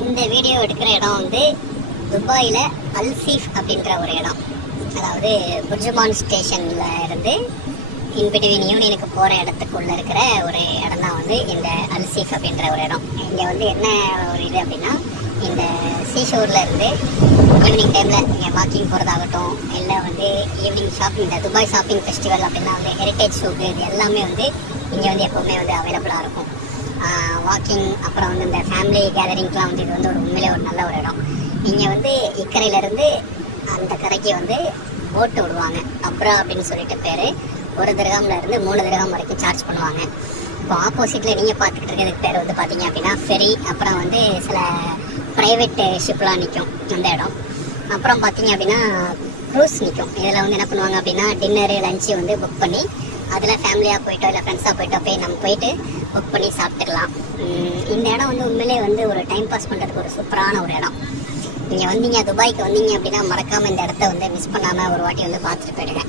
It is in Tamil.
இந்த வீடியோ எடுக்கிற இடம் வந்து துபாயில் அல்சீஃப் அப்படின்ற ஒரு இடம். அதாவது புர்ஜுமான் ஸ்டேஷனில் இருந்து இன்பிட்வீன் யூனியனுக்கு போகிற இடத்துக்குள்ளே இருக்கிற ஒரு இடம் தான் வந்து இந்த அல்சீஃப் அப்படின்ற ஒரு இடம். இங்கே வந்து என்ன ஒரு இது அப்படின்னா இந்த சீஷூரில் இருந்து ஈவினிங் டைமில் நீங்கள் வாக்கிங் போகிறதாகட்டும் இல்லை வந்து ஈவினிங் ஷாப்பிங் இந்த துபாய் ஷாப்பிங் ஃபெஸ்டிவல் அப்படின்னா வந்து ஹெரிட்டேஜ் ஷூக்கு இது எல்லாமே வந்து இங்கே வந்து எப்போவுமே வந்து அவைலபிளாக இருக்கும். வாக்கிங் அப்புறம் வந்து இந்த ஃபேமிலி கேதரிங்க்கெலாம் வந்து இது வந்து ஒரு உண்மையிலே ஒரு நல்ல ஒரு இடம். இங்கே வந்து இக்கரையிலேருந்து அந்த கரைக்கு வந்து போட்டு விடுவாங்க. அப்ரா அப்படின்னு சொல்லிட்டு பேர். ஒரு திரகம்ல இருந்து மூணு திரகம் வரைக்கும் சார்ஜ் பண்ணுவாங்க. இப்போ ஆப்போசிட்டில் நீங்கள் பார்த்துக்கிட்டு இருக்கிறதுக்கு பேர் வந்து பார்த்தீங்க அப்படின்னா ஃபெரி அப்புறம் வந்து சில ப்ரைவேட் ஷிப்லாம் நிற்கும் அந்த இடம். அப்புறம் பார்த்தீங்க அப்படின்னா க்ரூஸ் நிற்கும் இதில் வந்து என்ன பண்ணுவாங்க அப்படின்னா டின்னரு லஞ்சு வந்து புக் பண்ணி அதில் ஃபேமிலியாக போயிட்டோ இல்லை ஃப்ரெண்ட்ஸாக போயிட்டோ போய் நம்ம போயிட்டு புக் பண்ணி சாப்பிட்டுக்கலாம். இந்த இடம் வந்து உண்மையிலே வந்து ஒரு டைம் பாஸ் பண்ணுறதுக்கு ஒரு சூப்பரான ஒரு இடம். நீங்கள் வந்தீங்க துபாய்க்கு வந்தீங்க அப்படின்னா மறக்காமல் இந்த இடத்த வந்து மிஸ் பண்ணாமல் ஒரு வாட்டி வந்து பார்த்துட்டு போயிடுங்க.